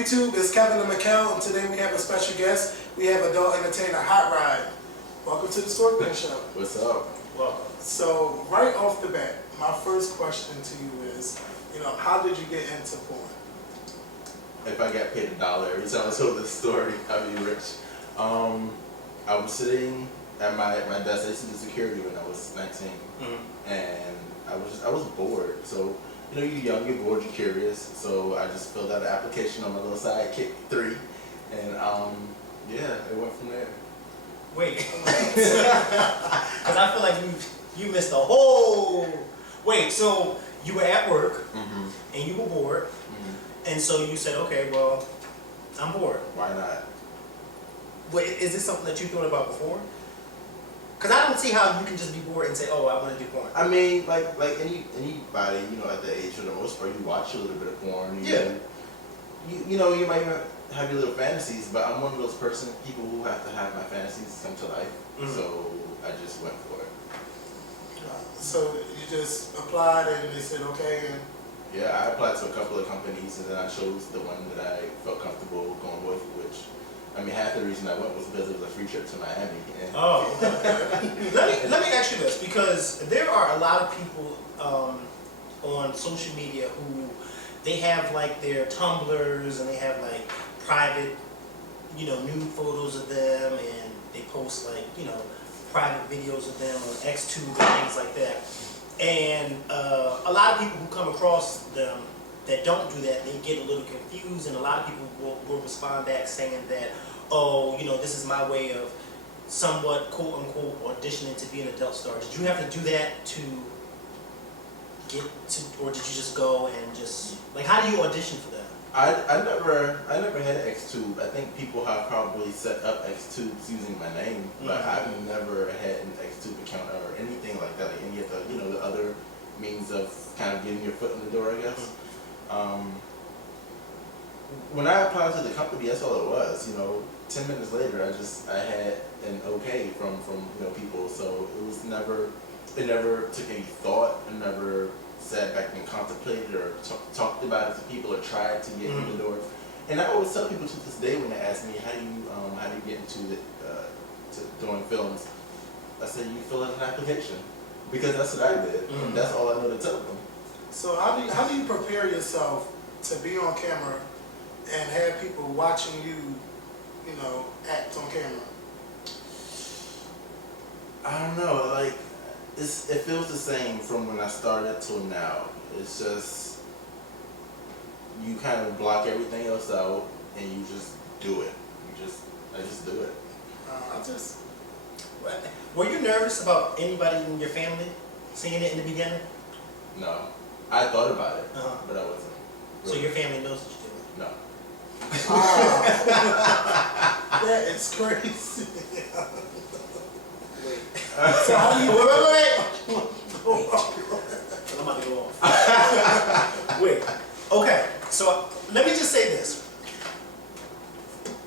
YouTube? It's Kevin and Mikkel, and today we have a special guest. We have adult entertainer Hot Rod. Welcome to the Skorpion Show. What's up? Welcome. So, right off the bat, my first question to you is, how did you get into porn? If I got paid $1 every time I told this story, I'd be rich. I was sitting at my desk. I used to do security when I was 19, and I was bored. So you're young, you're bored, you're curious. So I just filled out an application on my little sidekick 3, and yeah, it went from there. Wait, because I feel like you missed a whole. Wait, so you were at work and you were bored, and so you said, okay, well, I'm bored. Why not? Wait, is this something that you thought about before? Because I don't see how you can just be bored and say, oh, I want to do porn. I mean, like anybody, at the age for the most part, you watch a little bit of porn. You might have your little fantasies, but I'm one of those people who have to have my fantasies come to life. So I just went for it. So you just applied and they said okay? And yeah, I applied to a couple of companies and then I chose the one that I felt comfortable going with, which, half the reason I went was because it was a free trip to Miami. And oh, okay. let me ask you this, because there are a lot of people on social media who they have like their Tumblrs and they have like private, nude photos of them, and they post like, private videos of them on Xtube and things like that. And a lot of people who come across them that don't do that, they get a little confused, and a lot of people will respond back saying that, oh, this is my way of somewhat, quote unquote, auditioning to be an adult star. Did you have to do that to get to, or did you just go and just, like, how do you audition for that? I never had an Xtube. I think people have probably set up Xtubes using my name, but I've never had an Xtube account or anything like that, like any of the, the other means of kind of getting your foot in the door, I guess. When I applied to the company, that's all it was. 10 minutes later, I had an okay from people. So it never took any thought. I never sat back and contemplated or talked about it to people or tried to get in the door. And I always tell people to this day when they ask me how do you get into to doing films, I say you fill out an application, because that's what I did. And that's all I know to tell them. So how do you prepare yourself to be on camera and have people watching you, act on camera? I don't know, like, it feels the same from when I started till now. It's just, you kind of block everything else out and you just do it. I just do it. Were you nervous about anybody in your family seeing it in the beginning? No. I thought about it, but I wasn't. So your family knows what you're doing? No. That is crazy. So how do you wait. I'm about to go off. Wait. Okay. So let me just say this.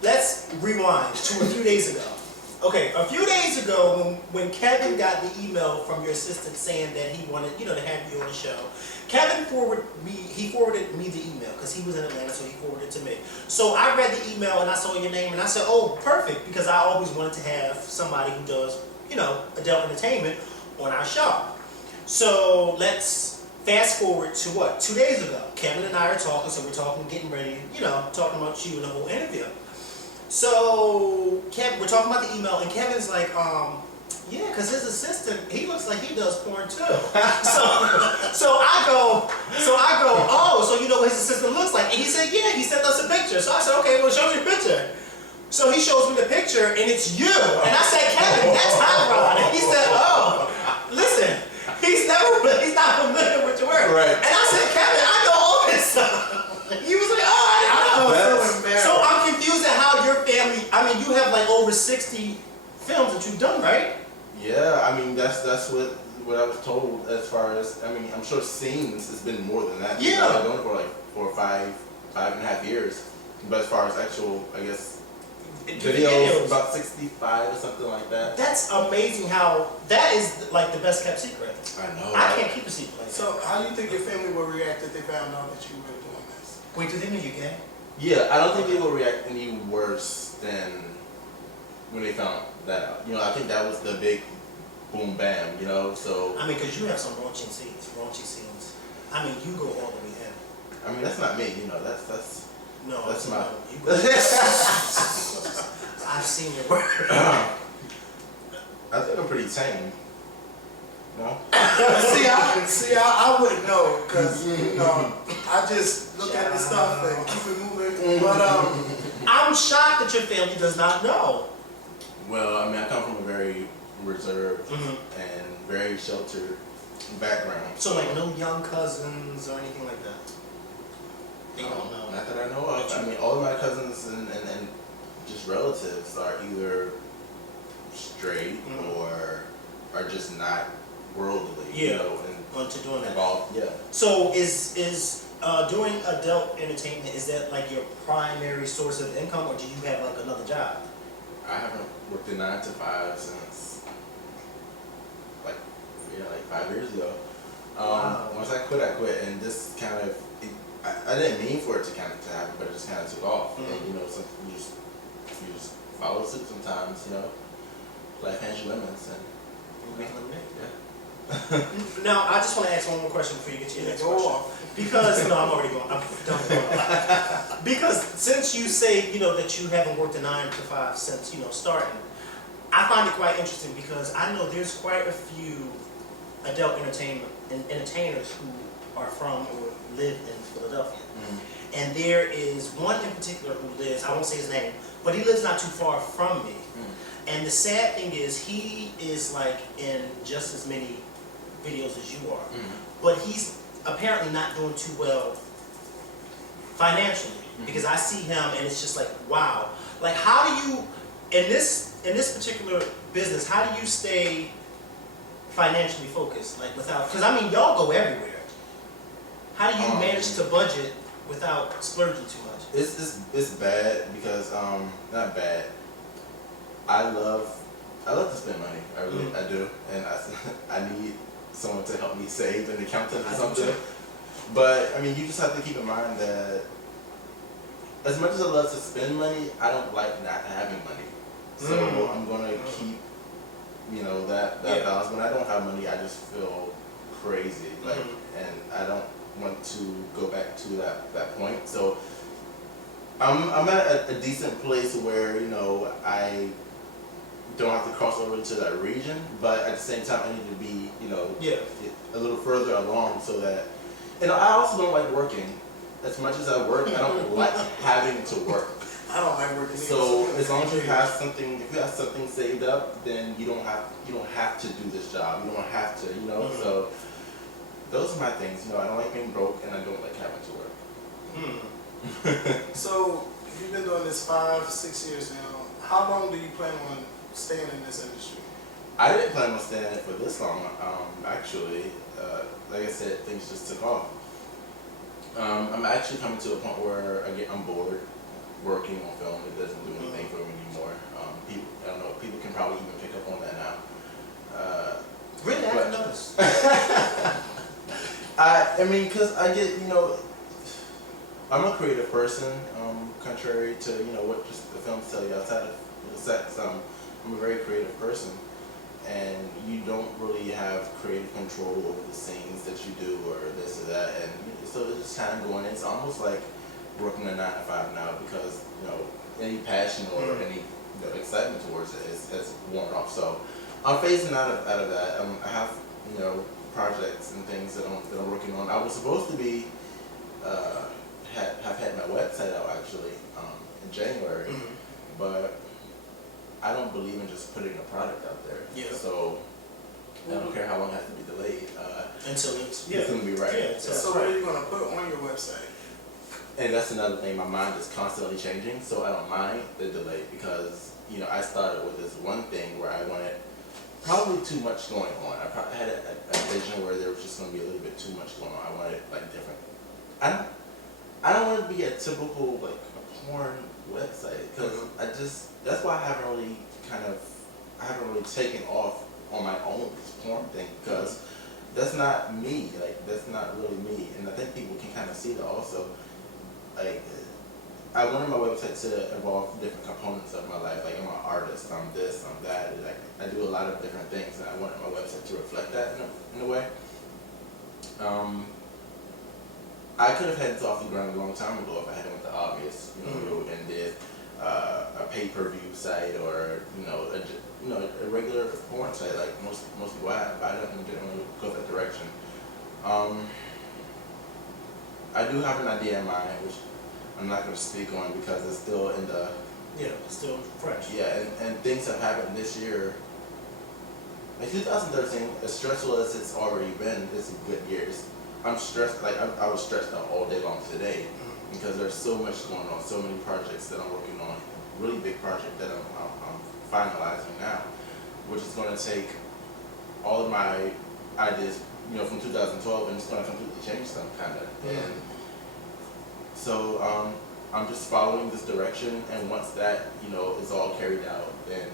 Let's rewind to a few days ago. Okay, a few days ago, when Kevin got the email from your assistant saying that he wanted, to have you on the show, Kevin forwarded me the email because he was in Atlanta, so he forwarded it to me. So I read the email and I saw your name and I said, oh, perfect, because I always wanted to have somebody who does, adult entertainment on our show. So let's fast forward to what? 2 days ago. Kevin and I are talking, so we're talking, getting ready, talking about you in the whole interview. So we're talking about the email, and Kevin's like, yeah, because his assistant, he looks like he does porn too. so I go, oh, so you know what his assistant looks like? And he said, yeah, he sent us a picture. So I said, okay, well, show me the picture. So he shows me the picture, and it's you. And I said, Kevin, that's Hot Rod. And he said, oh, listen, he's not familiar with your work. Right. And I said, Kevin, I know all this stuff. He was like, oh, I know. So I'm confused at how your family, you have like over 60 films that you've done, right? Yeah, that's what I was told as far as, I'm sure scenes has been more than that. Yeah. I've been doing it for like 4 or 5.5 years. But as far as actual, I guess, videos, about 65 or something like that. That's amazing how, that is like the best kept secret. I know. I can't keep a secret like that. So how do you think your family will react if they found out that you were doing this? Wait, do they know you're gay? Yeah, I don't think they will react any worse than when they found that out. You know, I think that was the big boom bam, you know, so. I mean, because you have some raunchy scenes. I mean, you go all the way in. I mean, that's not me, you know, that's No, that's my. no, you go. I've seen your work. I think I'm pretty tame. No? I wouldn't know, because, you know, I just look at the stuff and keep it moving. But, I'm shocked that your family does not know. Well, I mean, I come from a very reserved and very sheltered background. So, like, no young cousins or anything like that? They don't know. Not that I know of. I mean, all of my cousins and just relatives are either straight or are just not worldly, you know, and to doing that. involved. Yeah. So is doing adult entertainment, is that like your primary source of income, or do you have like another job? I haven't worked a 9 to 5 since like 5 years ago. Wow. Once I quit, and this kind of I didn't mean for it to happen, but it just kind of took off. And you know, you just follow suit sometimes. You know, life hands you lemons, and Now, I just want to ask one more question before you get to your next go question. off. Because, no, I'm already going. I'm done going. Because since you say, you know, that you haven't worked a 9 to 5 since, you know, starting, I find it quite interesting because I know there's quite a few adult entertainers who are from or live in Philadelphia. And there is one in particular who lives, I won't say his name, but he lives not too far from me. And the sad thing is, he is like in just as many videos as you are, but he's apparently not doing too well financially, because I see him and it's just like, wow. Like, how do you, in this particular business, how do you stay financially focused, like without, because I mean, y'all go everywhere. How do you manage to budget without splurging too much? It's bad because not bad. I love to spend money. I really I do, and I need someone to help me save, an accountant or something. But I mean, you just have to keep in mind that as much as I love to spend money, I don't like not having money. So I'm gonna keep, you know, that balance. When I don't have money, I just feel crazy, like, and I don't want to go back to that point. So I'm at a decent place where, you know, I don't have to cross over into that region, but at the same time I need to be, you know, a little further along so that, and I also don't like working. As much as I work, I don't like having to work. I don't like working. So as long as you have something, if you have something saved up, then you don't have to do this job. You don't have to, you know. So those are my things. You know, I don't like being broke, and I don't like having to work. So you've been doing this 5-6 years now. How long do you plan on staying in this industry? I didn't plan on staying in it for this long. Actually, like I said, things just took off. I'm actually coming to a point where I'm bored working on film. It doesn't do anything for me anymore. I don't know. People can probably even pick up on that now. Really, I haven't noticed. I mean, because I get, you know, I'm a creative person, contrary to, you know, what just the films tell you outside of the sex. I'm a very creative person, and you don't really have creative control over the scenes that you do or this or that, and so it's just kind of going. It's almost like working a 9 to 5 now, because, you know, any passion or any, you know, excitement towards it has worn off. So I'm phasing out of that. I have, you know, projects and things that I'm working on. I was supposed to be have had my website out actually in January, but I don't believe in just putting a product out there. Yeah. So I don't care how long it has to be delayed. Until it's It's gonna be right. Yeah, So what are you gonna put on your website? And that's another thing. My mind is constantly changing, so I don't mind the delay, because, you know, I started with this one thing where I wanted probably too much going on. I probably had a vision where there was just going to be a little bit too much going on. I wanted like different. I don't want to be a typical like a porn website, because that's why I haven't really taken off on my own this porn thing, because that's not me. Like, that's not really me, and I think people can kind of see that also. Like, I wanted my website to involve different components of my life. Like I'm an artist, I'm this, I'm that. Like I do a lot of different things, and I wanted my website to reflect that in a way. I could have had this off the ground a long time ago if I hadn't went the obvious, route and did a pay-per-view site or a regular porn site like most people have. But I didn't really go that direction. I do have an idea in mind, which I'm not going to speak on because it's still in the... Yeah, it's still fresh. Yeah, and things have happened this year. In 2013, as stressful as it's already been, it's a good year. I'm stressed, like I was stressed out all day long today because there's so much going on, so many projects that I'm working on, really big project that I'm finalizing now, which is going to take all of my ideas, from 2012, and it's going to completely change them, kind of. And so I'm just following this direction, and once that, is all carried out, then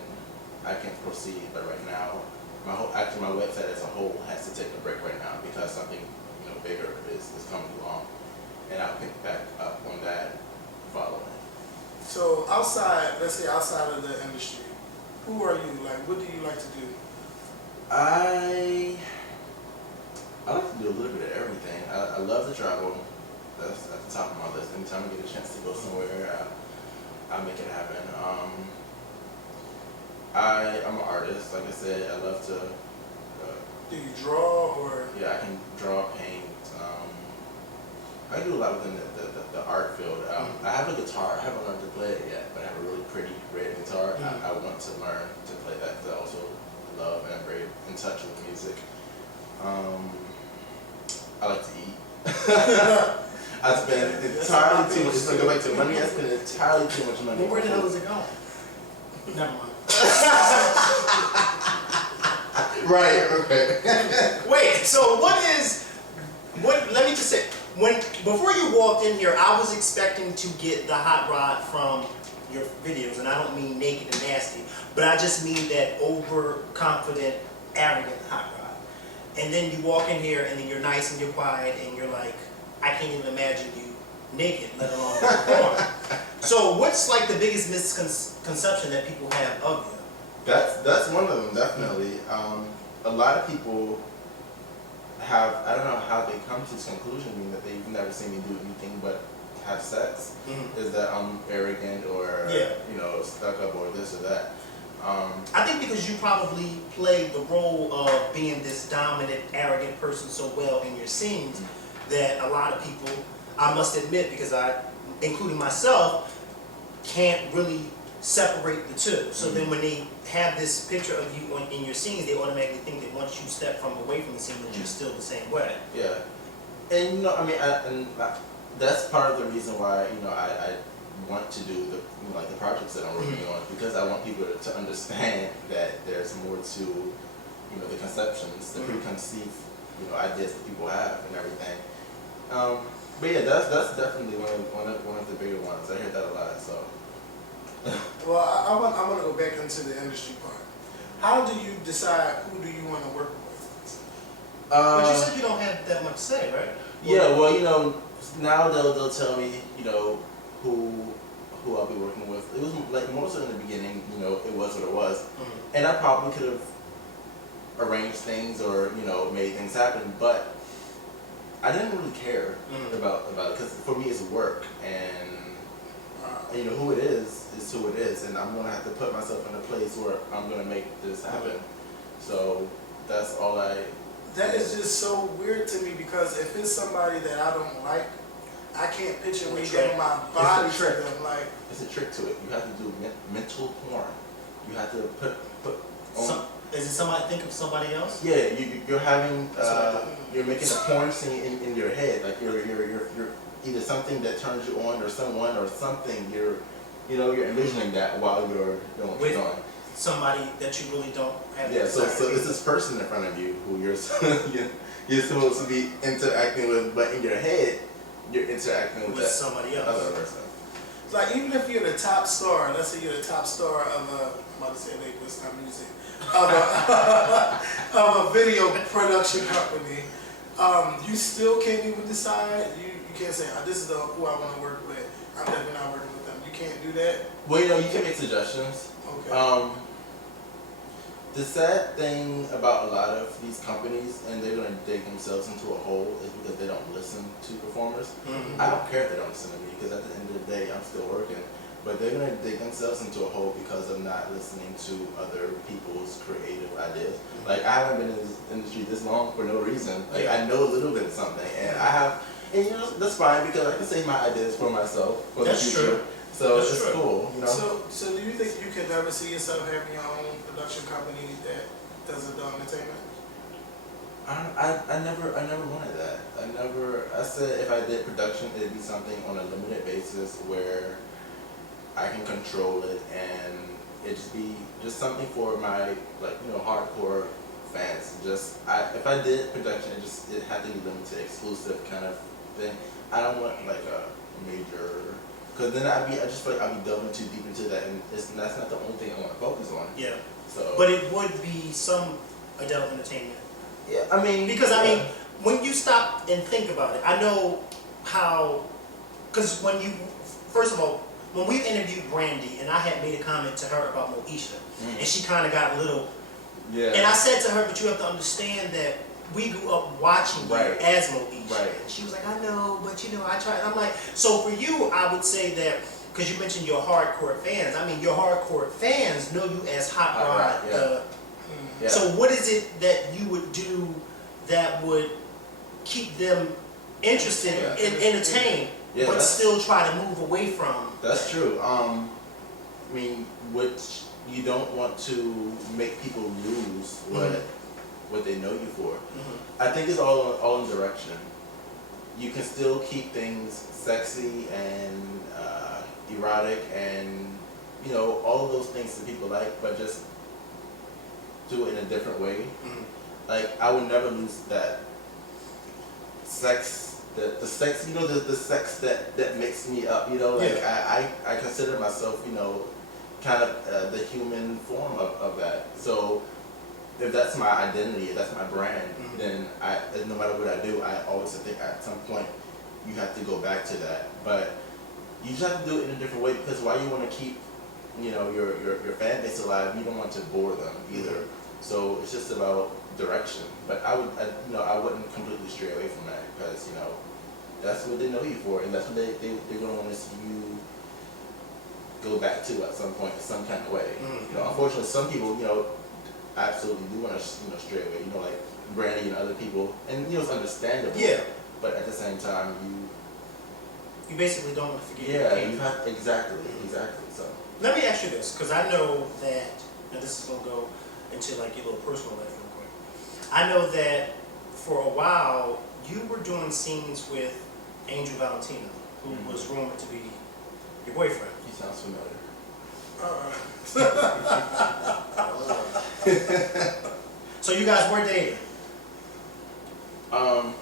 I can proceed. But right now, my website as a whole has to take a break right now because something, bigger is coming along, and I'll pick back up on that following. So let's say outside of the industry, who are you? Like, what do you like to do? I like to do a little bit of everything. I love to travel. That's at the top of my list. Anytime I get a chance to go somewhere, I'll make it happen. I'm an artist. Like I said, I love to. Do you draw or? Yeah, I can draw, paint. I do a lot within the art field. I have a guitar. I haven't learned to play it yet, but I have a really pretty red guitar. I want to learn to play that because I also love and I'm very in touch with music. I like to eat. I spend entirely too much. It's gonna go back to money. I spend entirely too much money. Well, where the hell is it going? Never mind. Right. Okay. Wait. So let me just say, before you walked in here, I was expecting to get the hot rod from your videos, and I don't mean naked and nasty, but I just mean that overconfident, arrogant hot rod. And then you walk in here, and then you're nice and you're quiet, and you're like, I can't even imagine you naked, let alone porn. So what's like the biggest misconception that people have of you? That's one of them, definitely. A lot of people have, I don't know how they come to this conclusion, being that they've never seen me do anything but have sex, is that I'm arrogant or, stuck up or this or that. I think because you probably played the role of being this dominant, arrogant person so well in your scenes that a lot of people, I must admit, because including myself, can't really separate the two. So then when they have this picture of you in your scenes, they automatically think that once you step away from the scene, that you're still the same way. Yeah. And that's part of the reason why I want to do the projects that I'm working on, because I want people to understand that there's more to the conceptions, the preconceived ideas that people have and everything. But yeah, that's definitely one of the bigger ones. I hear that a lot. So. Well, I want to go back into the industry part. How do you decide who do you want to work with? But you said you don't have that much say, right? Yeah, well, now they'll tell me, who I'll be working with. It was like more so in the beginning, it was what it was, and I probably could have arranged things or made things happen, but I didn't really care about it because for me it's work, and who it is who it is, and I'm gonna have to put myself in a place where I'm gonna make this happen. So that's all That is just so weird to me because if it's somebody that I don't like, I can't picture me getting my body to them. Like, it's a trick to it. You have to do mental porn. You have to put on. Is it somebody think of somebody else? Yeah, you're having you're making a porn scene in your head. Like you're either something that turns you on or someone or something. You're envisioning that while you're doing what you're doing. Somebody that you really don't have. Yeah, so it's this person in front of you who you're supposed to be interacting with, but in your head you're interacting with somebody else. Other person. Like even if you're the top star, let's say you're the top star of I'm about to say label, it's not music, of a video production company, you still can't even decide. You can't say, this is who I want to work with. I'm definitely not working with them. You can't do that. Well, you can make suggestions. Okay. The sad thing about a lot of these companies, and they're gonna dig themselves into a hole, is because they don't listen to performers. Mm-hmm. I don't care if they don't listen to me, because at the end of the day, I'm still working. But they're gonna dig themselves into a hole because of not listening to other people's creative ideas. Like, I haven't been in this industry this long for no reason. Like, I know a little bit of something, and and that's fine, because I can save my ideas for myself for the future. True. So That's it's true. cool, So do you think you could never see yourself having your own production company that does adult entertainment? I never wanted that. I said if I did production, it'd be something on a limited basis where I can control it, and it just something for my, hardcore fans. If I did production, it had to be limited, exclusive kind of thing. I don't want like a major, because then I just feel like I'd be delving too deep into that, and that's not the only thing I want to focus on. Yeah. So. But it would be some adult entertainment. Yeah, I mean. Because when you stop and think about it, I know how. Because first of all, when we interviewed Brandy, and I had made a comment to her about Moesha, and she kind of got a little. Yeah. And I said to her, but you have to understand that we grew up watching you as Moesha. Right. And she was like, I know, but I tried. And I'm like, so for you, I would say that, because you mentioned your hardcore fans. I mean, your hardcore fans know you as Hot Rod. Yeah. So what is it that you would do that would keep them interested and entertained, but still try to move away from? That's true. I mean, you don't want to make people lose what they know you for. Mm-hmm. I think it's all in direction. You can still keep things sexy and erotic and all of those things that people like, but just do it in a different way. Mm-hmm. Like, I would never lose that sex, the sex, the sex that makes me up, I consider myself, kind of the human form of that. So if that's my identity, if that's my brand, then no matter what I do, I always think at some point you have to go back to that. But you just have to do it in a different way, because while you want to keep, your fan base alive, you don't want to bore them either. So it's just about direction. But I wouldn't completely stray away from that, because that's what they know you for, and that's what they're gonna want to see you go back to at some point in some kind of way. Unfortunately, some people absolutely do want to stray away. Like Brandy and other people, and it's understandable. Yeah. But at the same time, you basically don't want to forget. Yeah, you have exactly. So let me ask you this, because I know that, and this is gonna go into like your little personal life real quick. I know that for a while you were doing scenes with Angel Valentino, who was rumored to be your boyfriend. He sounds familiar. So you guys were dating? Yeah.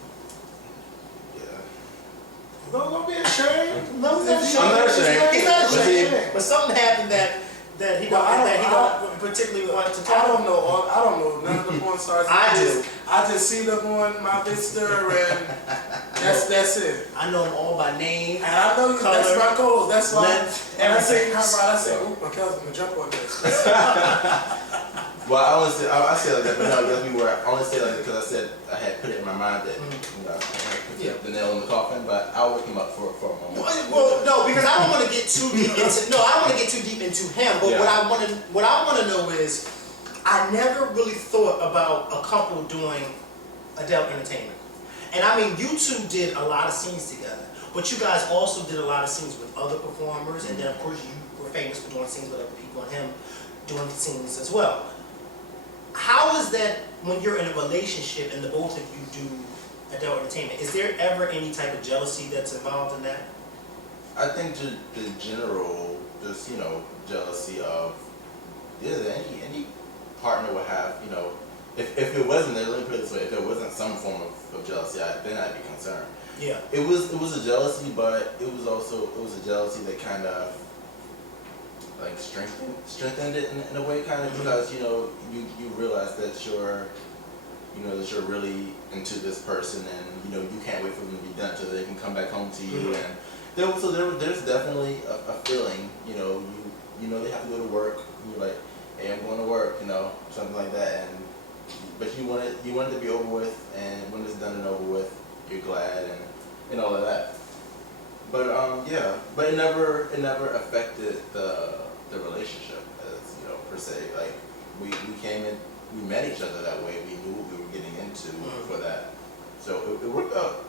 Don't be ashamed. No, he's not ashamed. I'm not ashamed. He's not ashamed. But something happened that he don't particularly want to talk. I don't know none of the porn stars. I just see them on my Vista, and that's it. I know them all by name. And I know color, that's my code. That's why. And I say, everything. my cousin gonna jump on this. Well, I say like that, but no, I only say like that because I said I had put it in my mind that put the nail in the coffin, but I'll look him up for a moment. Well, no, because I don't want to get too deep into. No, I don't want to get too deep into him. But what I want to know is, I never really thought about a couple doing adult entertainment. And I mean, you two did a lot of scenes together, but you guys also did a lot of scenes with other performers, and then of course you were famous for doing scenes with other people, and him doing scenes as well. How is that when you're in a relationship and the both of you do adult entertainment? Is there ever any type of jealousy that's involved in that? I think the general, just jealousy of any partner would have, if it wasn't there, let me put it this way, if there wasn't some form of jealousy, then I'd be concerned. Yeah. It was a jealousy, but it was a jealousy that kind of like strengthened it in a way, kind of, because you realize that you're really into this person, and you can't wait for them to be done so they can come back home to you, and There's definitely a feeling, you know they have to go to work, and you're like, hey, I'm going to work, something like that, but you want it to be over with, and when it's done and over with, you're glad and all of that. But but it never affected the relationship as per se. Like we came in, we met each other that way. We knew what we were getting into for that, so it worked out.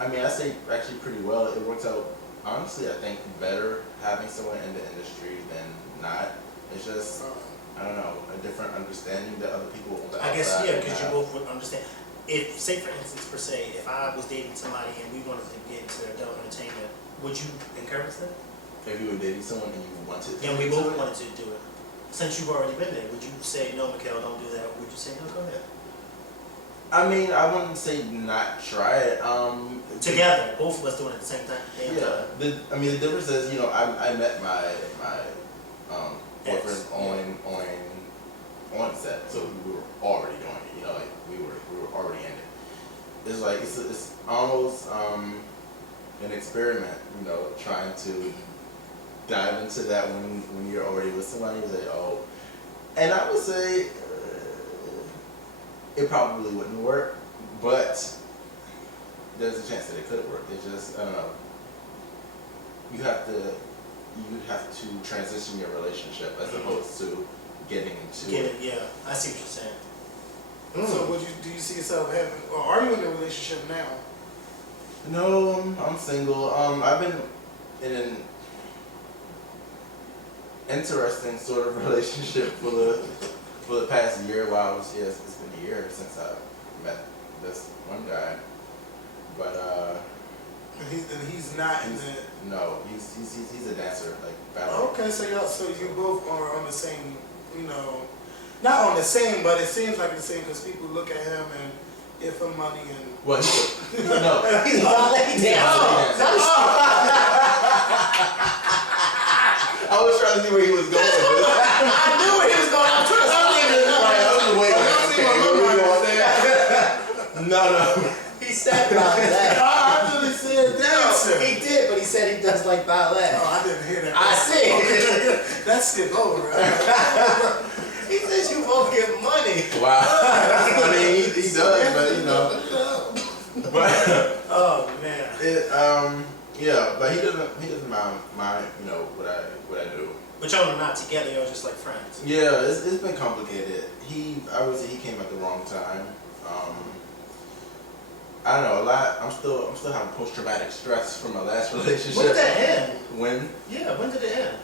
I mean, I say actually pretty well. It works out, honestly, I think, better having someone in the industry than not. It's just, I don't know, a different understanding that other people on the outside I guess, yeah, because you have. both would understand. If, say for instance, per se, if I was dating somebody and we wanted to get into adult entertainment, would you encourage that? If you were dating someone and you wanted to And we do both it, wanted to do it. Since you've already been there, would you say, no, Mikhail, don't do that? Or would you say, no, go ahead? I mean, I wouldn't say not try it. Together, both of us doing it at the same time. Yeah. The difference is, I met my boyfriend on set, so we were already doing it. Like we were already in it. It's like it's almost an experiment. Trying to dive into that when you're already with somebody. You say, oh, and I would say. It probably wouldn't work, but there's a chance that it could work. It's just, I don't know. You have to transition your relationship as opposed to getting into it. Yeah, I see what you're saying. So do you see yourself having, or are you in a relationship now? No, I'm single. I've been in an interesting sort of relationship for the past year. Wow, it's been a year since I met this one guy, but he's not in the. No, he's a dancer, like ballet. Okay, so you both are on the same, not on the same, but it seems like the same because people look at him and give him money and. Well, no. He's a ballet dancer. I was trying to see where he was going with this. I knew where he was going. I'm trying to No. He said ballet. Oh, I thought he said dancer. He did, but he said he does like ballet. Oh, I didn't hear that. I see. Okay. That's skip over, right? He says you both get money. Wow. I mean, he does, but But Oh man. yeah, but he doesn't mind what I do. But y'all are not together. Y'all just like friends. Yeah, it's been complicated. Obviously he came at the wrong time. I don't know, a lot. I'm still having post-traumatic stress from my last relationship. When did that end? When? Yeah, when did it end?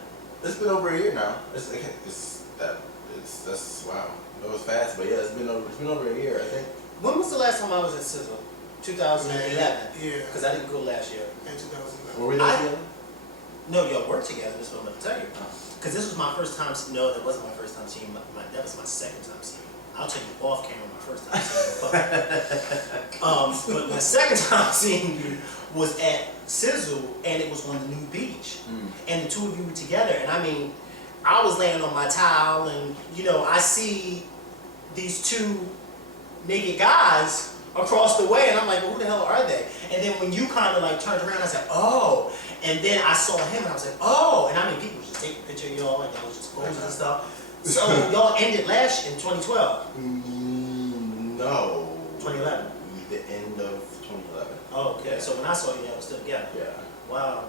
It's been over a year now. That's wow. It was fast, but yeah, it's been over a year, I think. When was the last time I was at Sizzle? 2011. Yeah. Because I didn't go last year. In 2011. Were we there together? No, y'all worked together. That's what I'm going to tell you. Because this was my first time. No, that wasn't my first time seeing you. That was my second time seeing you. I'll tell you off camera my first time seeing you. But my second time seeing you was at Sizzle, and it was on the new beach. And the two of you were together. And I mean, I was laying on my towel, and I see these two naked guys across the way, and I'm like, well, who the hell are they? And then when you kind of like turned around, I said, oh. And then I saw him, and I was like, oh. And I mean, people was just taking a picture of y'all, and y'all was just posing and stuff. So y'all ended last in 2012. No. 2011. The end of 2011. Oh, okay. Yeah. So when I saw you, y'all was still together. Yeah. Wow.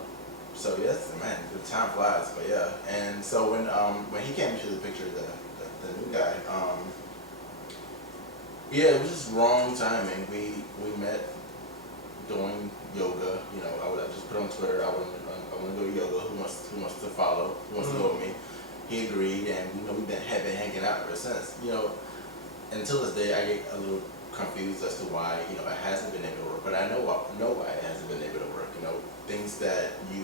So yes, man, the time flies, but yeah. And so when he came into the picture, the new guy, yeah, it was just wrong timing. We met doing yoga. I just put on Twitter, I want to go to yoga. Who wants to follow? Who wants to go with me? He agreed, and we've been hanging out ever since. Until this day, I get a little confused as to why it hasn't been able to work. But I know why it hasn't been able to work. Things that you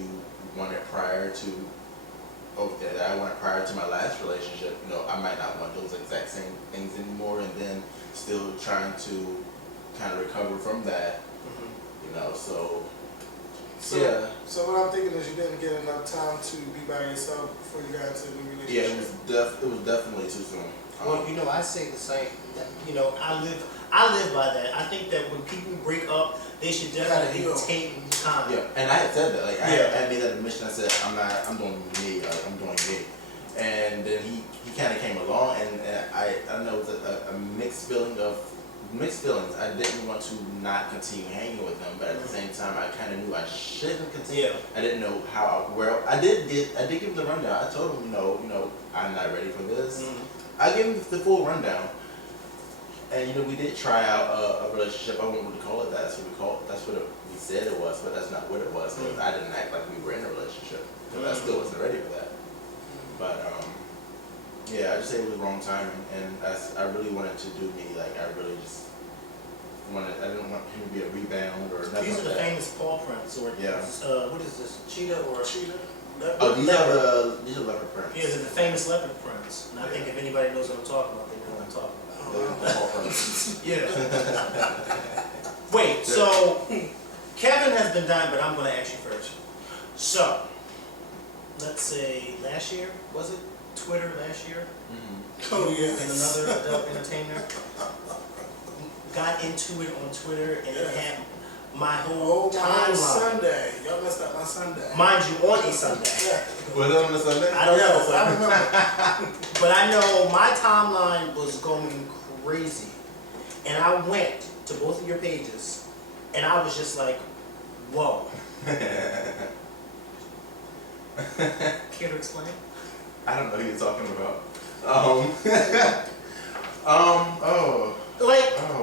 wanted prior to, that I wanted prior to my last relationship. I might not want those exact same things anymore, and then still trying to kind of recover from that. So yeah. So what I'm thinking is you didn't get enough time to be by yourself before you got into a new relationship. Yeah, it was definitely too soon. Well, I say the same. I live by that. I think that when people break up, they should Gotta definitely heal. take time. Yeah, and I had said that, like, Yeah. I had made that admission. I said, I'm doing me, like, I'm doing me. And then he kind of came along, and I don't know, it was a mixed feelings. I didn't want to not continue hanging with him, but at the same time, I kind of knew I shouldn't continue. Yeah. I didn't know I did give him the rundown. I told him, I'm not ready for this. I gave him the full rundown. And we did try out a relationship. I wouldn't really call it that. That's what we said it was, but that's not what it was. Because I didn't act like we were in a relationship. Because I still wasn't ready for that. But yeah, I just say it was the wrong timing, and I really wanted to do me. Like, I really just wanted. I didn't want him to be a rebound or nothing. These are the like that. famous paw prints, or Yeah. what is this? Cheetah or Cheetah. Oh, these are leopard prints. Yeah, they're the famous leopard prints. And I think if anybody knows what I'm talking about, they know what I'm talking about. Those are the paw prints. Yeah. Wait, so Kevin has been dying, but I'm going to ask you first. So, let's say last year, was it? Twitter last year? Oh, And yes. another adult entertainer got into it on Twitter, and it had my whole Oh, my timeline. Sunday. Y'all messed up my Sunday. Mind you, on a Sunday. Yeah. Was it on the Sunday? I don't know, Yes, I but, remember. but I know my timeline was going crazy. And I went to both of your pages, and I was just like, whoa. Care to explain? I don't know who you're talking about.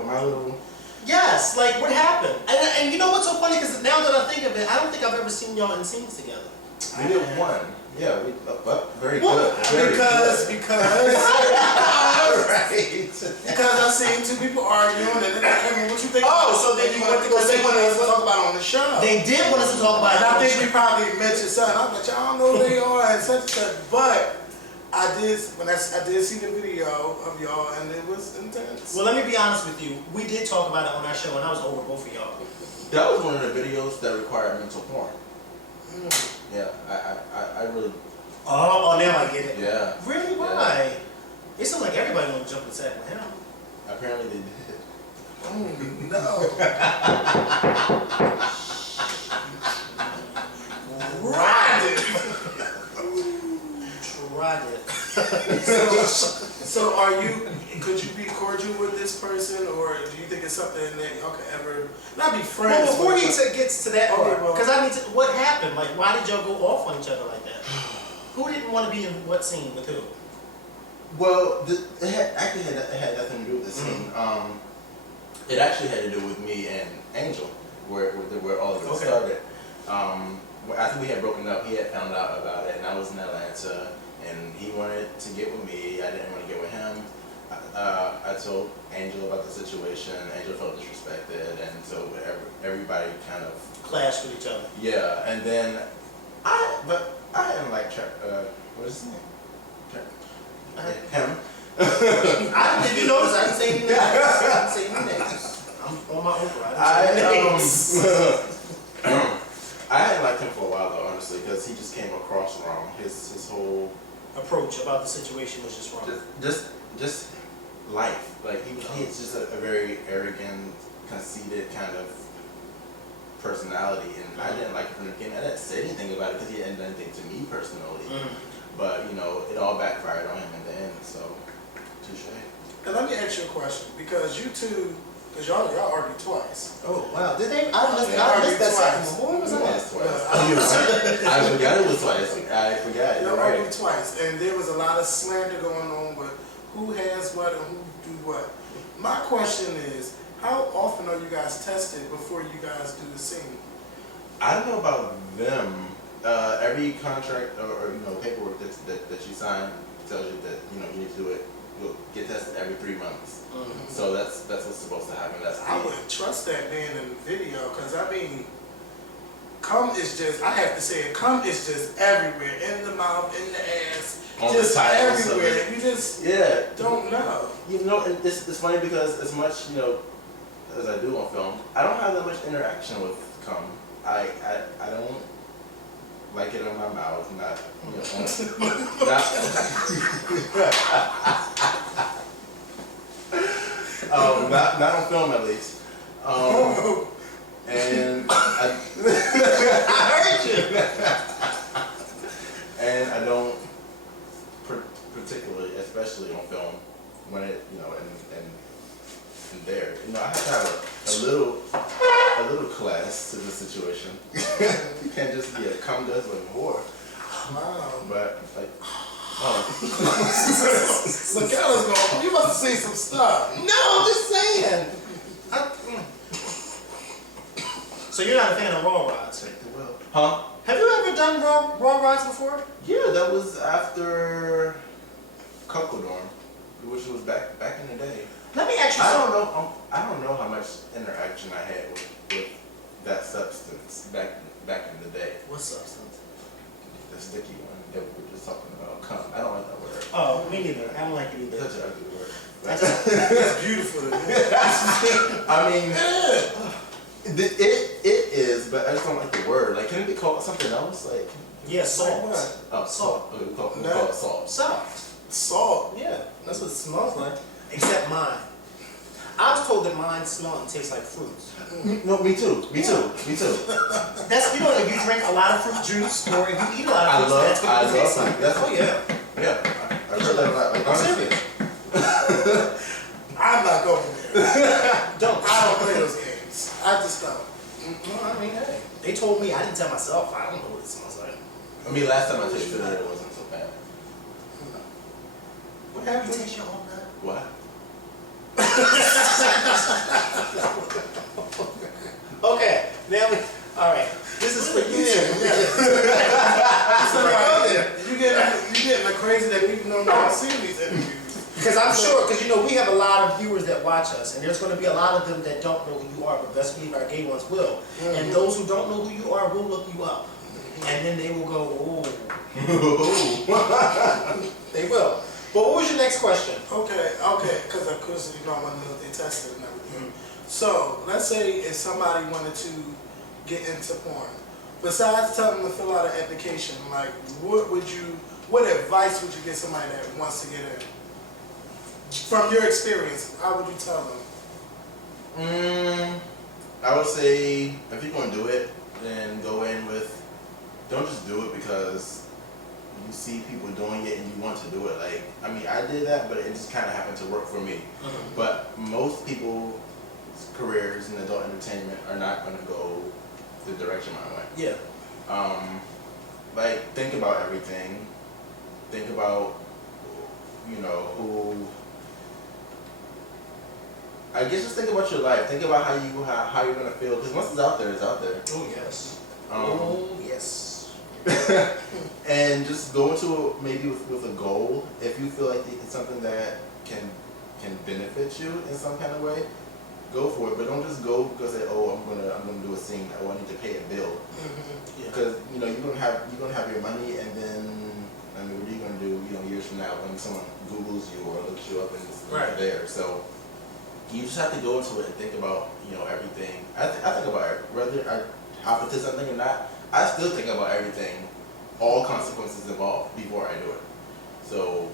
My little. Yes, like what happened? And you know what's so funny? Because now that I think of it, I don't think I've ever seen y'all in scenes together. We did one. Yeah, very Well, good. Very Because good. Right. because I seen two people arguing, and then I mean, what you think? Oh, so then you went to go because they see wanted us to what- talk about it on the show. They did want us to talk about And it. I think we probably mentioned something. I'm like, y'all don't know who they are and such and such. But I did see the video of y'all, and it was intense. Well, let me be honest with you. We did talk about it on our show, and I was over both of y'all. That was one of the videos that required mental porn. Yeah, I really. Oh, now I get it. Yeah. Really? Why? It seemed like everybody wanted to jump in the sack with him. Apparently they did. No. Tried it. So could you be cordial with this person, or do you think it's something that y'all could ever not be friends? Well, before with, he gets to that Okay, part, well- because I need to, what happened? Like, why did y'all go off on each other like that? Who didn't want to be in what scene with who? Well, it had nothing to do with the scene. It actually had to do with me and Angel, where all of it started. After we had broken up, he had found out about it, and I was in Atlanta, and he wanted to get with me. I didn't want to get with him. I told Angel about the situation. Angel felt disrespected, and so everybody kind of Clash with each other. yeah. And then I hadn't like what is his name? Him. Did you notice I didn't say any names? I didn't say any names. I'm on my own. I didn't say any names. I hadn't liked him for a while though, honestly, because he just came across wrong. His whole Approach about the situation was just wrong. just life. Like he's just a very arrogant, conceited kind of personality, and I didn't like it from the beginning. I didn't say anything about it because he hadn't done anything to me personally. But it all backfired on him in the end. So touche. And let me ask you a question, because you two, because y'all argued twice. Oh wow! Did they? I missed that second one. Where was I? Twice. I forgot it was twice. I forgot. Y'all You're right. argued twice, and there was a lot of slander going on with who has what and who do what. My question is, how often are you guys tested before you guys do the scene? I don't know about them. Every contract or paperwork that you sign tells you that you need to do it. You'll get tested every 3 months. So that's what's supposed to happen. I wouldn't trust that being in the video, because I mean, cum is just, I have to say it, cum is just everywhere, in the mouth, in the ass, On just the titles of everywhere. it. You just Yeah. don't know. It's funny because as much as I do on film, I don't have that much interaction with cum. I don't like it in my mouth, not not on film at least. And I heard you. and I don't particularly, especially on film, when it, you know, and there, you know, I have to have a little class to the situation. You can't just be a cum guzzling whore. Wow. But like, oh, Michaela's going, you must have seen some stuff. No, I'm just saying. So you're not a fan of raw rods? huh? Have you ever done raw rods before? Yeah, that was after Couple Dorm, which was back in the day. Let me ask you I something. don't know how much interaction I had with that substance back in the day. What substance? The sticky one that we were just talking about. Cum. I don't like that word. Oh, me neither. I don't like it either. Such an ugly word. It's beautiful. I mean, it is, but I just don't like the word. Like, can it be called something else? Like, Yeah, salt. what? oh, salt. Okay, we call it salt. Salt. Salt. Yeah, that's what it smells like. Except mine. I was told that mine smell and tastes like fruits. No, me too. That's, you know, if you drink a lot of fruit juice or if you eat a lot of fruit, that's what it tastes like. fruit. Oh yeah. Yeah, I heard that a lot. Like, I'm honestly. serious. I'm not going there. Don't. I don't play those games. I just don't. No, I mean, hey. They told me, I didn't tell myself. I don't know what it smells like. I mean, last time I tasted it, it wasn't so bad. What You happened? taste your own nut? What? Okay, now we, all right. This is for you. You getting the crazy that people don't know how to see these interviews. Because I'm sure, because you know, we have a lot of viewers that watch us, and there's going to be a lot of them that don't know who you are, but best believe our gay ones will. And those who don't know who you are will look you up. And then they will go, oh. They will. But what was your next question? Okay, because of course you know I want to know if they tested and everything. So let's say if somebody wanted to get into porn, besides telling them to fill out an application, like what advice would you give somebody that wants to get in? From your experience, how would you tell them? I would say if you're gonna do it, then go in with, don't just do it because you see people doing it and you want to do it. Like, I mean, I did that, but it just kind of happened to work for me. But most people's careers in adult entertainment are not gonna go the direction I went. Yeah. Like, think about everything. Think about, you know, who. I guess just think about your life. Think about how you're gonna feel. Because once it's out there, it's out there. Oh, yes. Yes. And just go into it maybe with a goal. If you feel like it's something that can benefit you in some kind of way, go for it. But don't just go because I'm gonna do a scene. I need to pay a bill. Because you know you're gonna have your money, and then I mean, what are you gonna do? You know, years from now when someone Googles you or looks you up and it's Right there. So you just have to go into it and think about, you know, everything. I think about it, whether I hop into something or not. I still think about everything, all consequences involved before I do it. So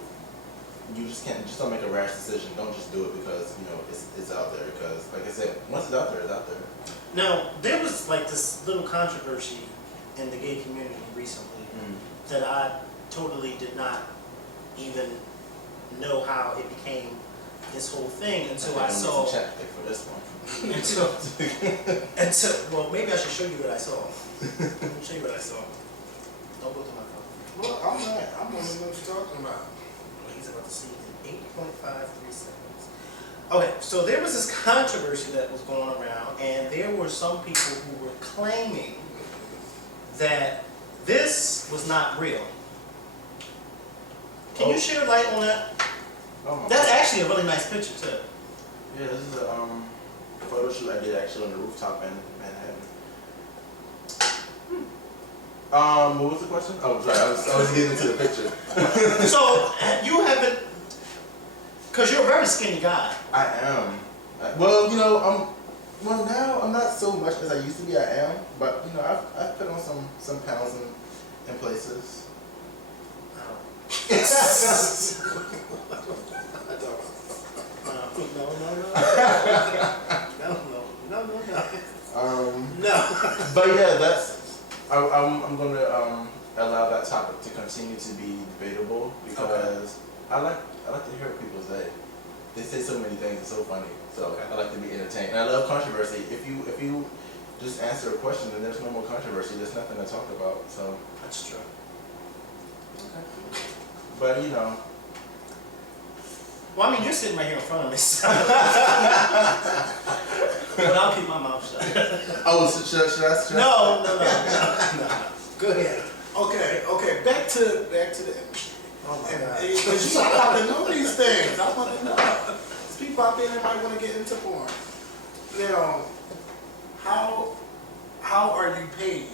you just don't make a rash decision. Don't just do it because, you know, it's out there. Because like I said, once it's out there, it's out there. Now, there was like this little controversy in the gay community recently that I totally did not even know how it became this whole thing until I saw. Chapstick for this one. until well, maybe I should show you what I saw. Let me show you what I saw. Don't go to my phone. Well, I'm not. I'm going to know what you're talking about. Well, he's about to see it in 8.53 seconds. Okay, so there was this controversy that was going around, and there were some people who were claiming that this was not real. Can you shed light on that? Oh, That's actually a really nice picture too. Yeah, this is a photo shoot I did actually on the rooftop in Manhattan. What was the question? Oh, sorry, I was getting into the picture. So you haven't, because you're a very skinny guy. I am. Well, you know, now I'm not so much as I used to be. I am, but you know, I've put on some pounds in places. No. But yeah, I'm gonna allow that topic to continue to be debatable because I like to hear what people say. They say so many things, it's so funny. So I like to be entertained. And I love controversy. If you just answer a question and there's no more controversy, there's nothing to talk about. So That's true. Okay. but you know. Well, I mean, you're sitting right here in front of me, so. But I'll keep my mouth shut. Oh, should I? No. Go ahead. Okay. Back to the industry. Oh my God. Because you got to know these things. I want to know. There's people out there that might want to get into porn. Now, how are you paid?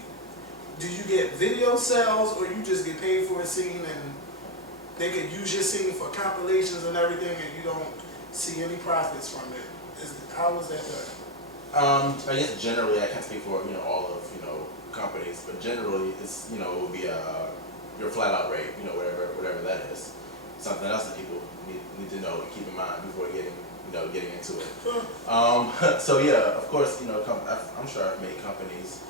Do you get video sales, or you just get paid for a scene and they could use your scene for compilations and everything, and you don't see any profits from it? How is that done? I guess generally I can't speak for all of companies, but generally it's it would be your flat out rate, whatever that is. Something else that people need to know and keep in mind before getting into it. So yeah, of course I'm sure I've made companies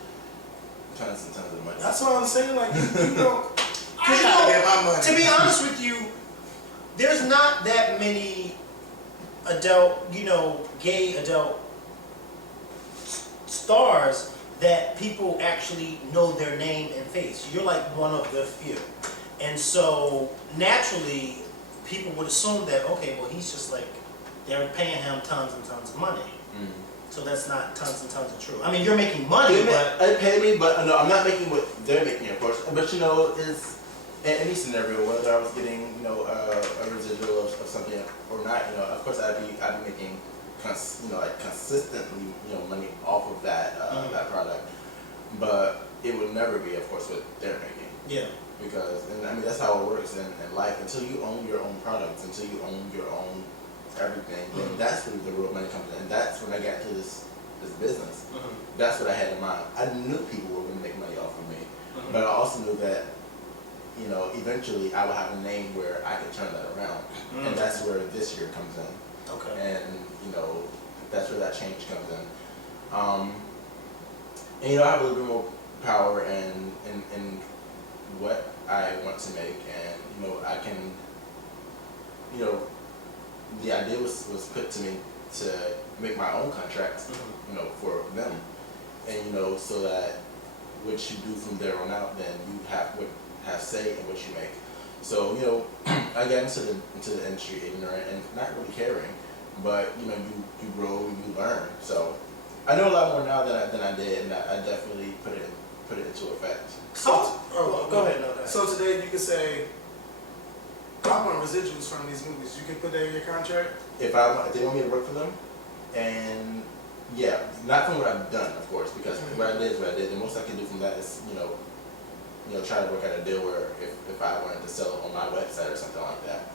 tons and tons of money. That's what I'm saying. Like you don't. I gotta get my money. To be honest with you, there's not that many adult, gay adult stars that people actually know their name and face. You're like one of the few. And so naturally, people would assume that, okay, well, he's just like, they're paying him tons and tons of money. So that's not tons and tons of true. I mean, you're making money, but... They pay me, but no, I'm not making what they're making, of course. But it's... In any scenario, whether I was getting, a residual of something or not, of course I'd be making, consistently, money off of that that product. But it would never be, of course, what they're making. Yeah. Because, and I mean, that's how it works in life. Until you own your own products, until you own your own everything, then that's where the real money comes in. And that's when I got to this business. That's what I had in mind. I knew people were going to make money off of me, but I also knew that eventually I would have a name where I could turn that around. And that's where this year comes in. Okay. And, that's where that change comes in. And, I have a little bit more power in what I want to make. And, I can, the idea was put to me to make my own contracts, for them. And, so that what you do from there on out, then you have say in what you make. So I got into the industry ignorant and not really caring, but you grow and you learn. So I know a lot more now than I did, and I definitely put it into effect. So, go ahead. So today you could say, I want residuals from these movies. You can put that in your contract. If they want me to work for them, and yeah, not from what I've done, of course, because what I did is what I did. The most I can do from that is try to work out a deal where if I wanted to sell it on my website or something like that.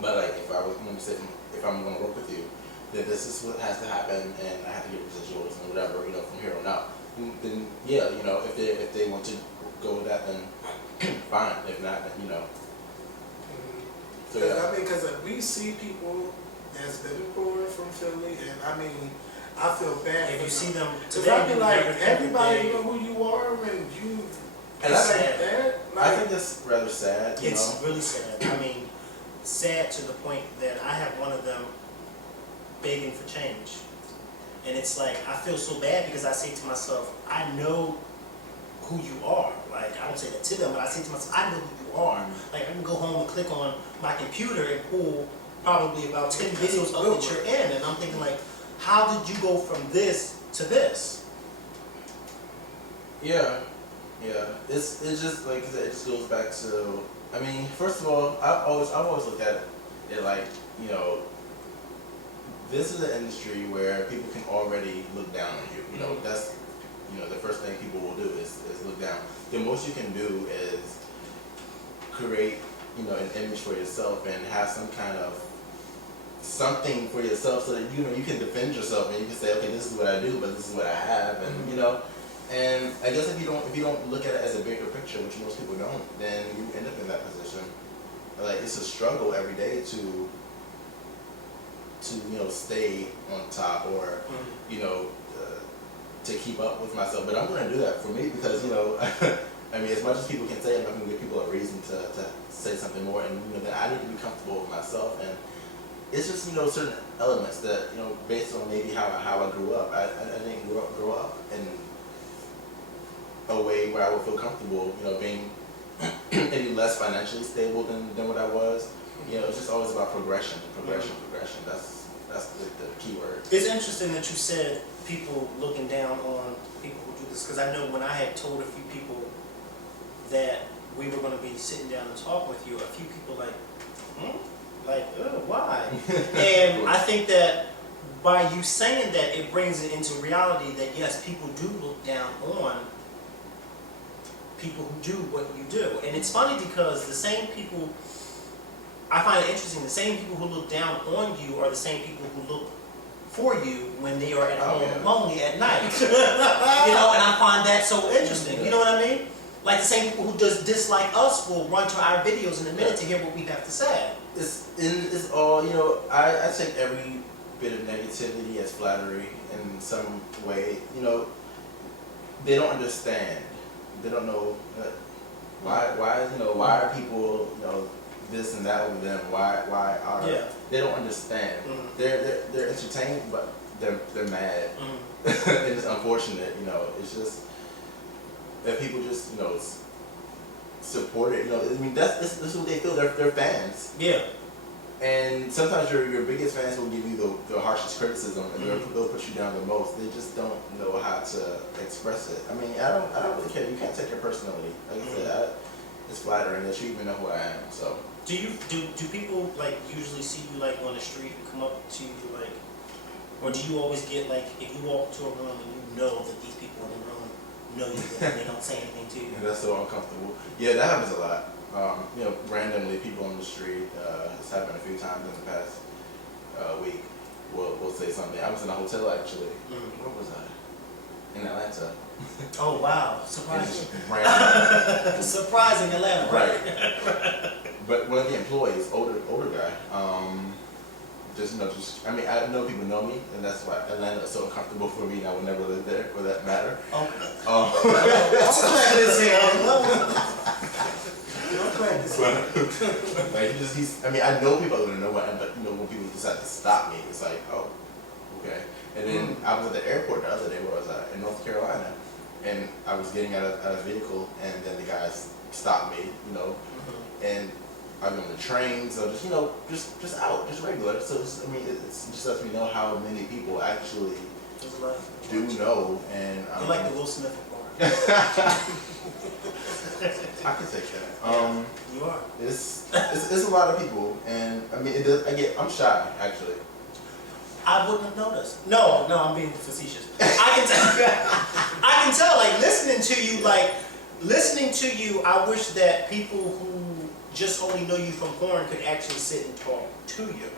But like if I'm going to work with you, then this is what has to happen, and I have to get residuals and whatever from here on out. Then yeah, if they want to go with that, then fine. If not, then So yeah. I mean, because we see people that's been poor from Philly, and I mean, I feel bad. If you see them Because today, I be like, never think everybody that know who you are when you. And it's I like that. I Like, think that's rather sad. It's really sad. I mean, sad to the point that I have one of them begging for change. And it's like, I feel so bad because I say to myself, I know who you are. Like, I don't say that to them, but I say to myself, I know who you are. Like, I can go home and click on my computer and pull probably about 10 videos up that you're in. And I'm thinking like, how did you go from this to this? Yeah. It's just like it just goes back to. I mean, first of all, I've always looked at it like this is an industry where people can already look down on you. That's the first thing people will do is look down. The most you can do is create an image for yourself and have some kind of something for yourself so that you can defend yourself and you can say, okay, this is what I do, but this is what I have, and And I guess if you don't look at it as a bigger picture, which most people don't, then you end up in that position. Like it's a struggle every day to stay on top or to keep up with myself, but I'm gonna do that for me because I mean, as much as people can say, I'm not gonna give people a reason to say something more, and that I need to be comfortable with myself, and it's just certain elements that based on maybe how I grew up, I didn't grow up in a way where I would feel comfortable, being any less financially stable than what I was. It's just always about progression. That's the key word. It's interesting that you said people looking down on people who do this, because I know when I had told a few people that we were going to be sitting down and talking with you, a few people why? And I think that by you saying that, it brings it into reality that yes, people do look down on people who do what you do. And it's funny because the same people, I find it interesting, the same people who look down on you are the same people who look for you when they are at home lonely at night. And I find that so interesting. You know what I mean? Like the same people who just dislike us will run to our videos in a minute to hear what we have to say. It's all, I take every bit of negativity as flattery in some way. They don't understand. They don't know why are people, this and that over them? Why are they don't understand. They're entertained, but they're mad. And it's unfortunate, it's just that people just support it. I mean this is what they feel. They're fans. Yeah. And sometimes your biggest fans will give you the harshest criticism, and they'll put you down the most. They just don't know how to express it. I mean, I don't really care. You can't take it personally. Like I said, it's flattering that you even know who I am. So. Do people usually see you on the street and come up to you or do you always get if you walk to a room and you know that these people in the room know you and they don't say anything to you? Yeah, that's so uncomfortable. Yeah, that happens a lot. Randomly people on the street. It's happened a few times in the past week. Will say something. I was in a hotel actually. Where was I? In Atlanta. Oh wow! Surprising. Random. Surprising Atlanta. Right. But one of the employees, older guy, I mean, I know people know me, and that's why Atlanta is so uncomfortable for me, and I would never live there for that matter. I'm I mean, I know people are gonna know what, but when people decide to stop me, it's like, oh, okay. And then I was at the airport the other day. Where was I? In North Carolina, and I was getting out of a vehicle, and then the guys stopped me, and I was on the train, so just just out, just regular. So it just lets me know how many people actually do know, and you like the Will Smith part. I can take that. You are. It's a lot of people, and I mean, I'm shy actually. I wouldn't have noticed. No, I'm being facetious. I can tell. Listening to you. I wish that people who just only know you from porn could actually sit and talk to you.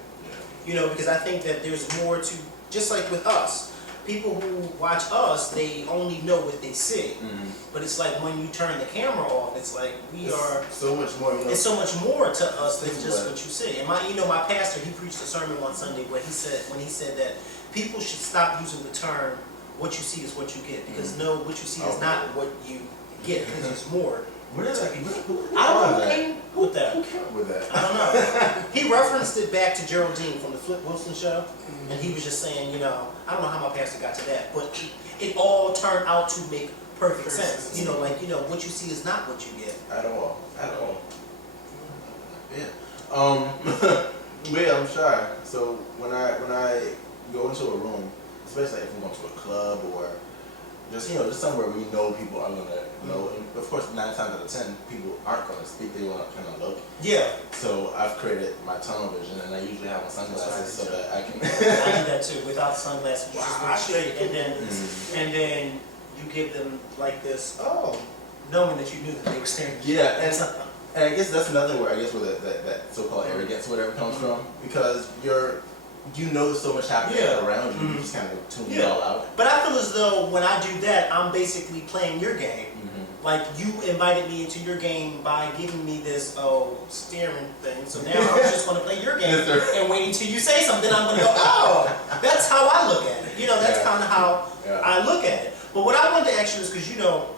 Because I think that there's more to, just like with us. People who watch us, they only know what they see. But it's like when you turn the camera off, it's like so much more. It's so much more to us than just what you see. And my pastor, he preached a sermon one Sunday where he said that people should stop using the term "what you see is what you get," because what you see is not what you get, because there's more. Who with that. came up with that? I don't know. He referenced it back to Geraldine from the Flip Wilson show, and he was just saying, I don't know how my pastor got to that, but it all turned out to make perfect sense. What you see is not what you get. At all. Yeah. Yeah, I'm shy. So when I go into a room, especially if I'm going to a club or just somewhere where people are gonna know, and of course 9 times out of 10 people aren't gonna speak, they wanna kind of look. Yeah. So I've created my tunnel vision, and I usually have on sunglasses so that I can. I do that too. Without the sunglasses, you just look straight, and then you give them this, knowing that you knew that they were staring. Yeah, and I guess that's another where that so-called arrogance, whatever, comes from, because there's so much happening around you, you just kind of tune it all out. But I feel as though when I do that, I'm basically playing your game. Like you invited me into your game by giving me this steering thing. So now I'm just going to play your game and wait until you say something. I'm going to go, that's how I look at it. That's kind of how I look at it. But what I wanted to ask you is because you know,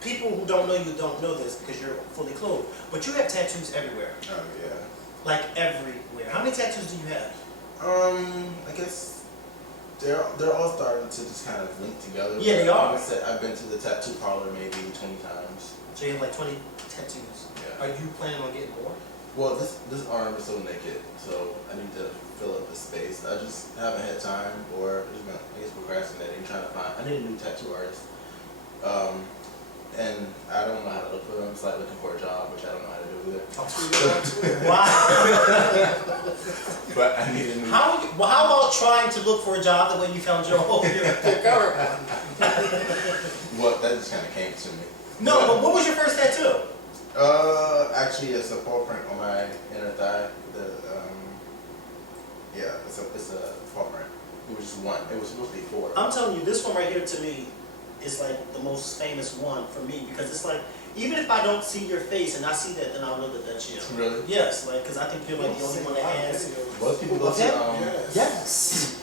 people who don't know you don't know this because you're fully clothed, but you have tattoos everywhere. Oh yeah. Like everywhere. How many tattoos do you have? I guess they're all starting to just kind of link together. Yeah, they are. I've been to the tattoo parlor maybe 20 times. So you have like 20 tattoos. Yeah. Are you planning on getting more? Well, this arm is so naked, so I need to fill up the space. I just haven't had time, or just been, I guess, procrastinating, trying to find. I need a new tattoo artist, and I don't know how to look for them. It's like looking for a job, which I don't know how to do either. Wow. But I need a new. How about trying to look for a job the way you found your current one? Well, that just kind of came to me. No, but what was your first tattoo? Actually, it's a paw print on my inner thigh. Yeah, it's a paw print. It was just one. It was supposed to be four. I'm telling you, this one right here to me is like the most famous one for me because it's like, even if I don't see your face and I see that, then I'll know that that's you. Really? Yes, like, because I think you're like the only one that has. Most people go to Yes.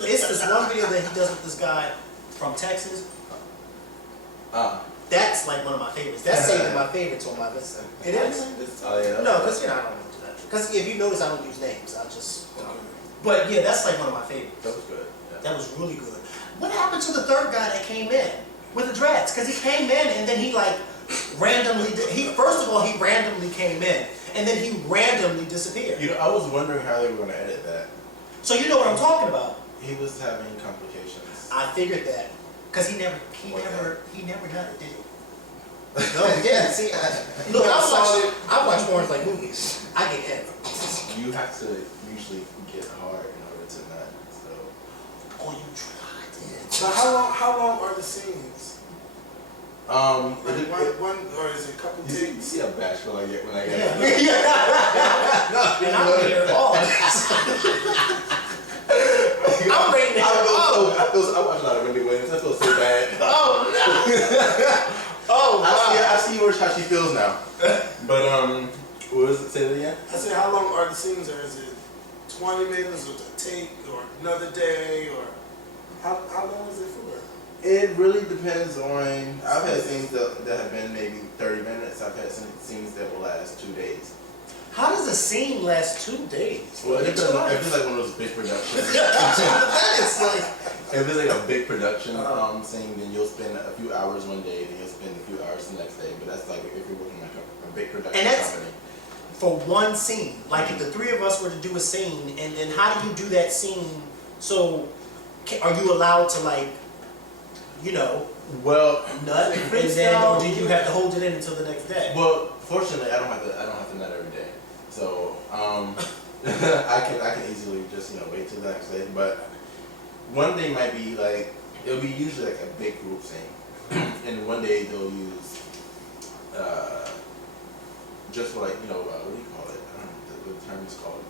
It's this one video that he does with this guy from Texas. That's like one of my favorites. That's saving my favorites on my list. It is? Oh yeah. No, because you know, I don't do that. Because if you notice, I don't use names. I just. But yeah, that's like one of my favorites. That was good. Yeah. That was really good. What happened to the third guy that came in with the dreads? Because he came in and then he like randomly. First of all, he randomly came in and then he randomly disappeared. You know, I was wondering how they were going to edit that. So you know what I'm talking about? He was having complications. I figured that because he never nutted, did he? No, yeah. See, look, I watch more like movies. I get head. You have to usually get hard in order to nut. So. Oh, you tried it. So how long are the scenes? Like one or is it a couple You takes? see how bashful I get when I get. And I'm here all. I'm ready to I watch a lot of Wendy Williams. I feel so bad. Oh no! Oh wow! I see how she feels now. But what was it? Say that again. I said, how long are the scenes, or is it 20 minutes, or a take, or another day, or how long is it for? It really depends on. I've had scenes that have been maybe 30 minutes. I've had scenes that will last 2 days. How does a scene last 2 days? Well, if it's like one of those big productions. That is like. If it's like a big production scene, then you'll spend a few hours one day, then you'll spend a few hours the next day. But that's like if you're working like a big production And that's company. for one scene. Like if the three of us were to do a scene, and then how do you do that scene? So, are you allowed to like, you know, Well, nut, and then, or do you have to hold it in until the next day? well, fortunately, I don't have to nut every day. So I can easily just wait till the next day. But one day might be like it'll be usually like a big group scene, and one day they'll use just for like what do you call it? I don't know the term is called.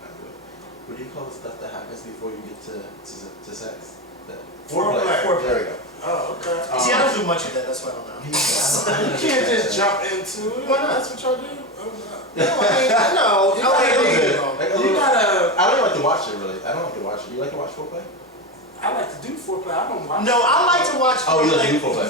What do you call the stuff that happens before you get to sex? Foreplay. There we go. Oh, okay. See, I don't do much of that. That's why I don't know. You can't just jump into it. Why not? That's what y'all do. Oh, No, I mean, I know. You gotta. I don't like to watch it really. I don't like to watch it. You like to watch foreplay? I like to do foreplay. I don't watch. No, I like to watch. Oh, you like to do foreplay?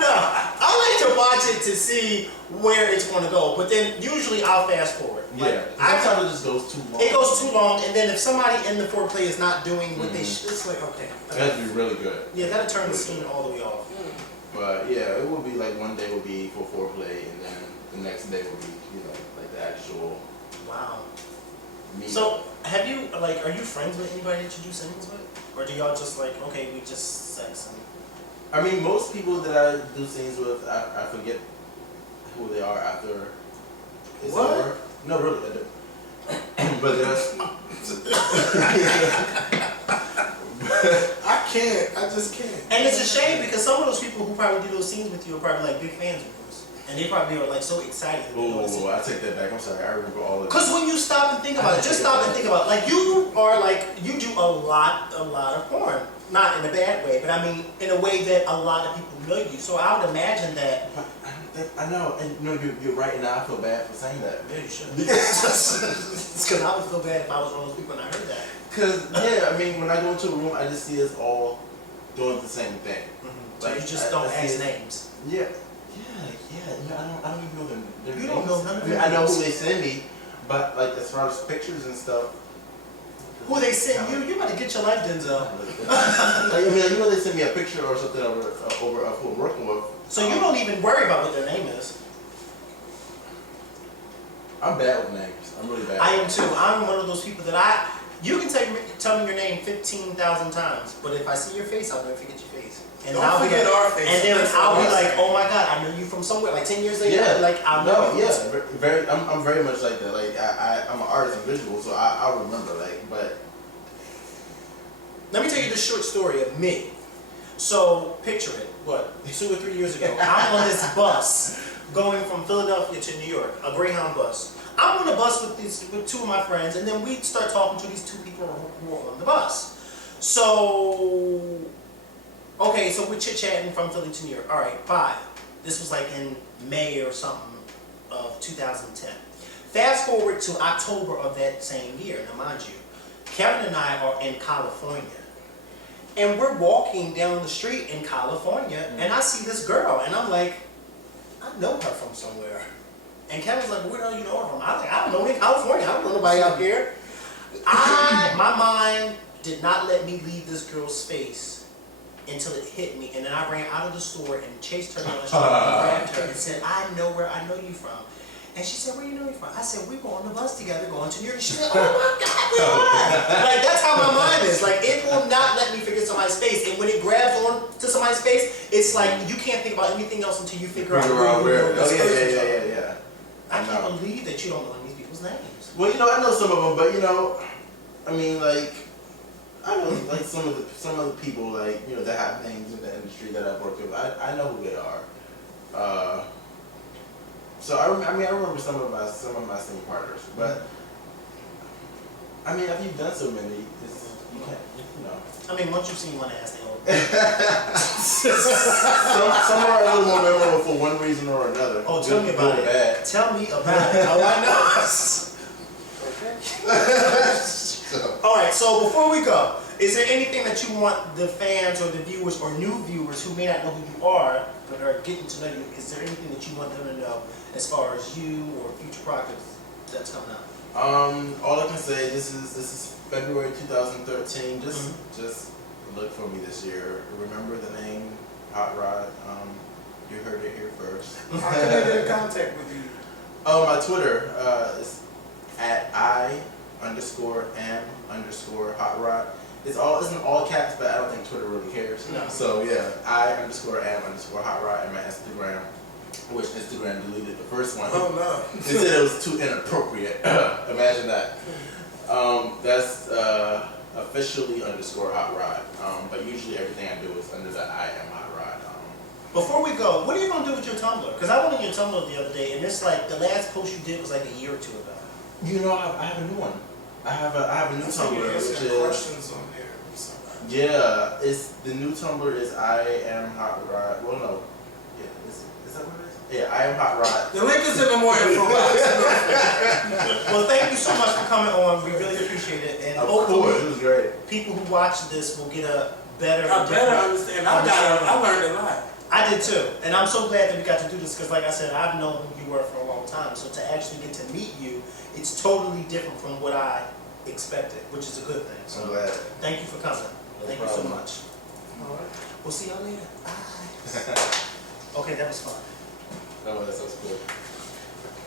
No, I like to watch it to see where it's going to go, but then usually I'll fast forward. Yeah. Sometimes it just goes too long. It goes too long, and then if somebody in the foreplay is not doing what they should, it's like okay. It has to be really good. Yeah, that'll turn the scene all the way off. But yeah, it will be like one day will be for foreplay, and then the next day will be like the actual. Wow. Meeting. So have you are you friends with anybody that you do scenes with, or do y'all just like okay we just sex and? I mean, most people that I do scenes with, I forget who they are after it's over. No, really, I do. But there's. I can't. I just can't. And it's a shame because some of those people who probably do those scenes with you are probably like big fans of yours, and they probably are like so excited. Oh, I take that back. I'm sorry. I remember all of it. Because when you stop and think about it, just stop and think about it. Like you are like you do a lot of porn. Not in a bad way, but I mean in a way that a lot of people know you. So I would imagine that. I know, and you're right, and I feel bad for saying that. Yeah, you should. It's because I would feel bad if I was one of those people and I heard that. Cause yeah, I mean, when I go into a room, I just see us all doing the same thing. So Like, you just don't ask names. Yeah. I don't even know their You names. don't know none of I mean, their I know names. who they send me, but like as far as pictures and stuff. Who they send you? You better get your life, Denzel. Like, I mean, you know, they send me a picture or something over who I'm working with. So you don't even worry about what their name is. I'm bad with names. I'm really bad. I am too. I'm one of those people that you can tell me your name 15,000 times, but if I see your face, I'll never forget your face. And Don't I'll forget be like, our face. and then That's I'll be what like, I'm oh my God, I know you from somewhere. Like 10 years later, Yeah. I'll be like, I'll know you. Very. I'm very much like that. Like I'm an artist and visual, so I remember. Like, but Let me tell you the short story of me. So picture it. What? 2 or 3 years ago, I'm on this bus going from Philadelphia to New York, a Greyhound bus. I'm on the bus with 2 of my friends, and then we start talking to these 2 people who are on the bus. So, okay, so we're chit-chatting from Philly to New York. All right, bye. This was like in May or something of 2010. Fast forward to October of that same year. Now, mind you, Kevin and I are in California. And we're walking down the street in California, and I see this girl, and I'm like, I know her from somewhere. And Kevin's like, where the hell you know her from? I was like, I don't know, in California. I don't know nobody out here. My mind did not let me leave this girl's face until it hit me. And then I ran out of the store and chased her down the street and grabbed her and said, I know where I know you from. And she said, where you know me from? I said, we were on the bus together going to New York. And she said, oh my God, we are. Like, that's how my mind is. Like, it will not let me forget somebody's face. And when it grabs on to somebody's face, it's like you can't think about anything else until you figure out where this person's from. Yeah. I can't believe that you don't know any of these people's names. Well, you know, I know some of them, but you know, I mean, like, I know like some of the people, like, you know, that have names in the industry that I've worked with. I know who they are. So I remember some of my singing partners, but I mean, if you've done so many, you can't, you know. I mean, once you've seen one ass, they all. Some are a little more memorable for one reason or another. Oh, tell me about it. Tell me about it. Oh, I know. All right. So before we go, is there anything that you want the fans or the viewers or new viewers who may not know who you are but are getting to know you? Is there anything that you want them to know as far as you or future projects that's coming out? All I can say, this is February 2013. Just look for me this year. Remember the name Hot Rod. You heard it here first. How can they get in contact with you? Oh, my Twitter is at @I_am_Hot Rod. It's in all caps, but I don't think Twitter really cares. No. So yeah, I_am_Hot Rod, and my Instagram, which Instagram deleted the first one. Oh no. They said it was too inappropriate. Imagine that. That's officially _Hot Rod. But usually everything I do is under the I am Hot Rod. Before we go, what are you gonna do with your Tumblr? Because I went on your Tumblr the other day, and it's like the last post you did was like a year or 2 ago. You know, I have a new one. I have a new Tumblr, which is questions on there. yeah. It's the new Tumblr is I am Hot Rod. Well, no, yeah, is that what it is? Yeah, I am Hot Rod. The link is in the more info box. Well, thank you so much for coming on. We really appreciate it, and Of course, it hopefully, was great. people who watch this will get a better. I better understand. I learned a lot. I did too, and I'm so glad that we got to do this because, like I said, I've known who you were for a long time. So to actually get to meet you, it's totally different from what I expected, which is a good thing. So I'm glad. thank you for coming. Thank you so problem. much. All right. We'll see y'all later. Bye. Okay, that was fun. No, that's good.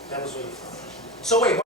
That was really fun. So wait.